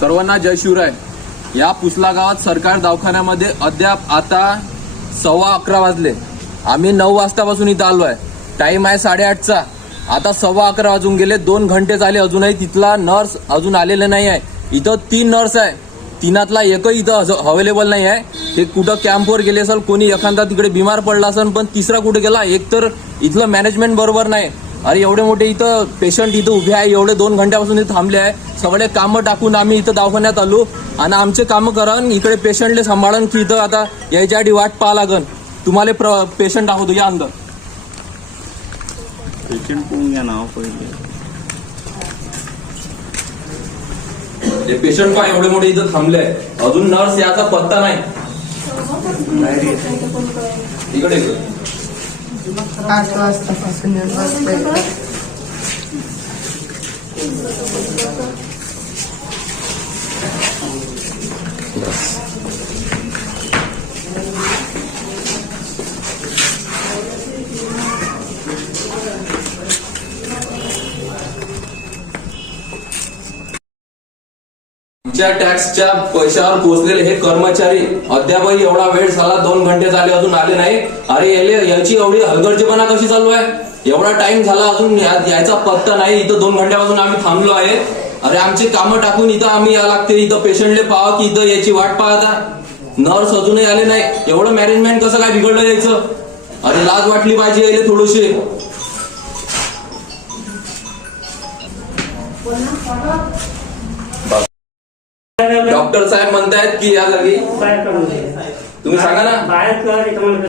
सर्वांना जय शिवराय. या पुसला गावात सरकार दवाखान्यामध्ये अद्याप आता सव्वा अकरा वाजले. आम्ही नऊ वाजतापासून इथं आलो आहे. टाईम आहे साडेआठचा. आता सव्वा अकरा वाजून गेले. दोन घंटे झाले अजूनही तिथला नर्स अजून आलेले नाही आहे. इथं तीन नर्स आहे. तिनातला एकही इथं अवेलेबल नाही आहे. ते कुठं कॅम्पवर गेले असेल कोणी एखादा तिकडे बिमार पडला असेल पण तिसरा कुठे गेला एक तर इथलं मॅनेजमेंट बरोबर नाही. अरे एवढे मोठे इथं पेशंट इथं उभे आहे एवढे दोन घंट्यापासून इथे थांबले आहे. सगळे कामं टाकून आम्ही इथं दवाखान्यात आलो. आणि आमचे कामं करण इकडे पेशंटले सांभाळून की इथं आता यायच्या आधी वाट पाहा लागन. तुम्हाला प्र पेशंट दाखवतो या अंदर. पेशंट पाहून घ्या नाव पहिले? पेशंट पहा एवढे मोठे इथं थांबले आहे. अजून नर्स याचा पत्ता नाही. इकडे. इकडे. आठ वाजतापासून येऊन बसलोय. तुमच्या टॅक्सच्या पैशावर पोहोचलेले हे कर्मचारी अद्यापही एवढा वेळ झाला दोन घंटे झाले अजून आले नाही. अरे याले याची एवढी हलगर्जीपणा कशी चालू आहे? एवढा टाइम झाला अजून यायचा पत्ता नाही. इथं दोन घंट्यापासून आम्ही थांबलो आहे. अरे आमचे कामं टाकून इथं आम्ही या लागते इथं पेशंटले पाहा की इथं याची वाट पाहता. नर्स अजूनही आले नाही. एवढं मॅनेजमेंट कसं काय बिघडलं यायचं अरे लाज वाटली पाहिजे यायला थोडीशी. डॉक्टर साहेब म्हणतायत की या जागी. तुम्ही सांगा ना